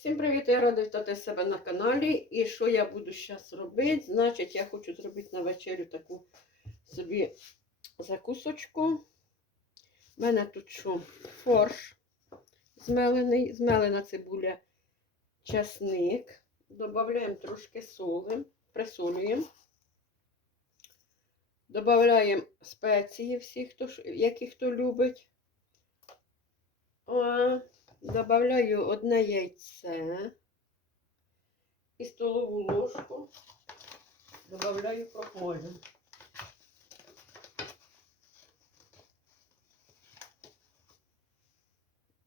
Всім привіт! Я рада вітати себе на каналі. І що я буду зараз робити? Значить, я хочу зробити на вечерю таку собі закусочку. У мене тут що? Форш змелений, змелена цибуля, часник. Додаємо трошки соли, присолюємо. Додаємо спеції всі, хто, які хто любить. Добавляю одне яйце і столову ложку. Добавляю крохмалю.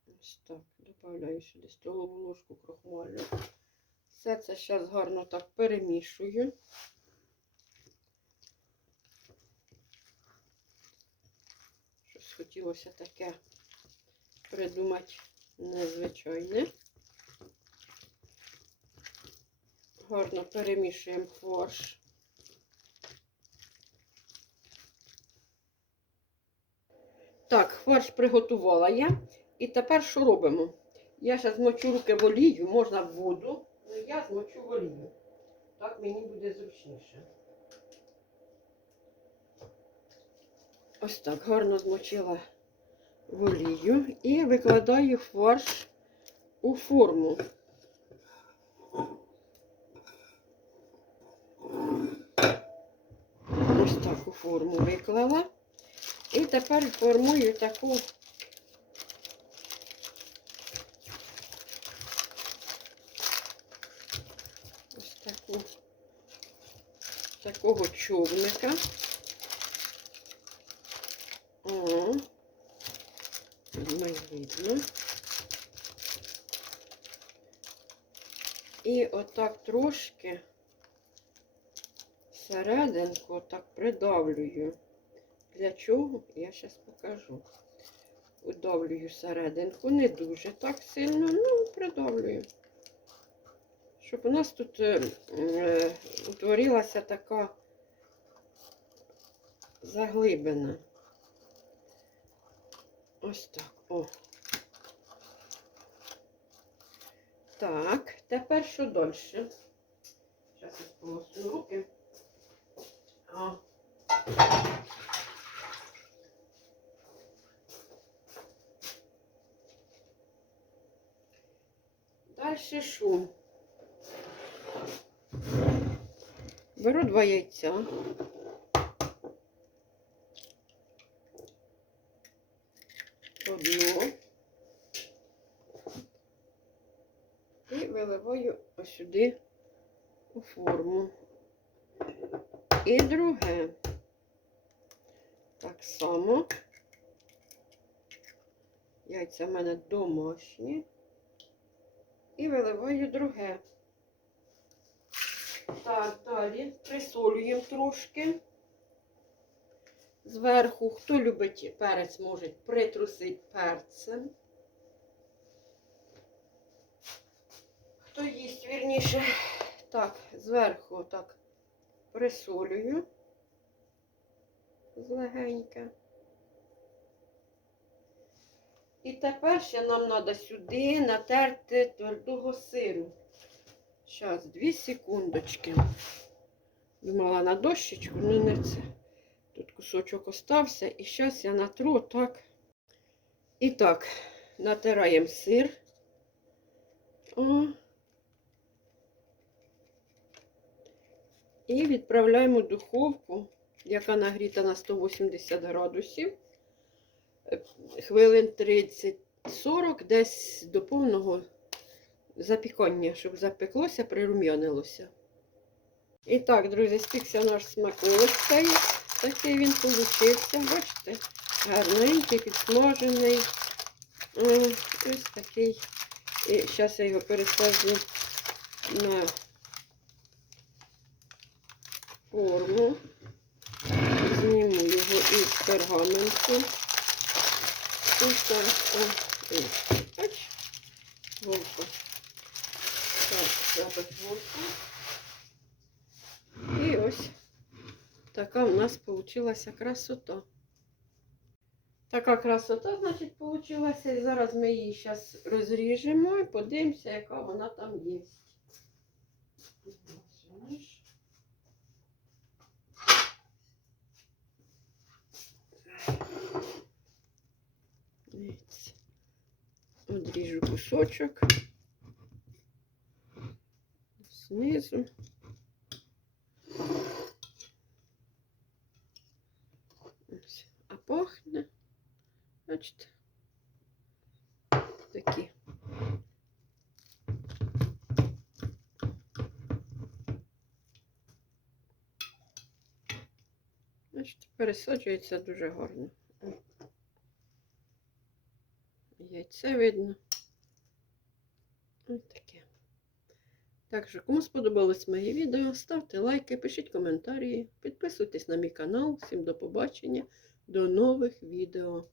Ось так, добавляю сюди столову ложку крохмалю. Все це зараз гарно так перемішую. Щось хотілося таке придумати незвичайне. Гарно перемішуємо фарш. Так, фарш приготувала я. І тепер що робимо? Я зараз змочу руки в олію, можна в воду, але я змочу в олію. Так мені буде зручніше. Ось так гарно змочила в олію і викладаю фарш у форму. Ось так у форму виклала. І тепер формую таку ось таку такого човника. О, не. І отак трошки серединку так придавлюю. Для чого? Я зараз покажу. Удавлюю серединку, не дуже так сильно, ну, придавлюю. Щоб у нас тут е, е, утворилася така заглибина. Ось так. О. Так, тепер що далі? Зараз я сполосну руки. О. Далі що? Беру два яйця. Одно. І виливаю ось сюди у форму. І друге. Так само. Яйця в мене домашні. І виливаю друге. Так, далі присолюємо трошки. Зверху, хто любить перець, може притрусити перцем. Хто їсть вірніше, так, зверху так присолюю злегенька. І тепер ще нам треба сюди натерти твердого сиру. Зараз, дві секундочки. Думала на дощечку, ну не це. Тут кусочок остався. І зараз я натру так. І так, натираємо сир. О. І відправляємо в духовку, яка нагріта на 180 градусів. Е, Хвилин 30-40, десь до повного запікання, щоб запеклося, прирум'янилося. І так, друзі, спікся наш смаколик. Такий він получився. Бачите? Гарненький, підсмажений. Ось такий. І зараз я його пересаджу на форму. Зніму його із пергаменту. Ось так. О, ось. Бач? Вовка. Так, запит вовка. І ось така в нас получилася красота. Така красота, значить, вийшла. І зараз ми її зараз розріжемо і подивимося, яка вона там є. Бачиш? Дивіться. Одріжу кусочок. Знизу. Ось. А пахне. Бачите? Такі. Бачите, пересаджується дуже гарно. Яйце видно. Ось таке. Так що, кому сподобалось моє відео, ставте лайки, пишіть коментарі, підписуйтесь на мій канал. Всім до побачення, до нових відео.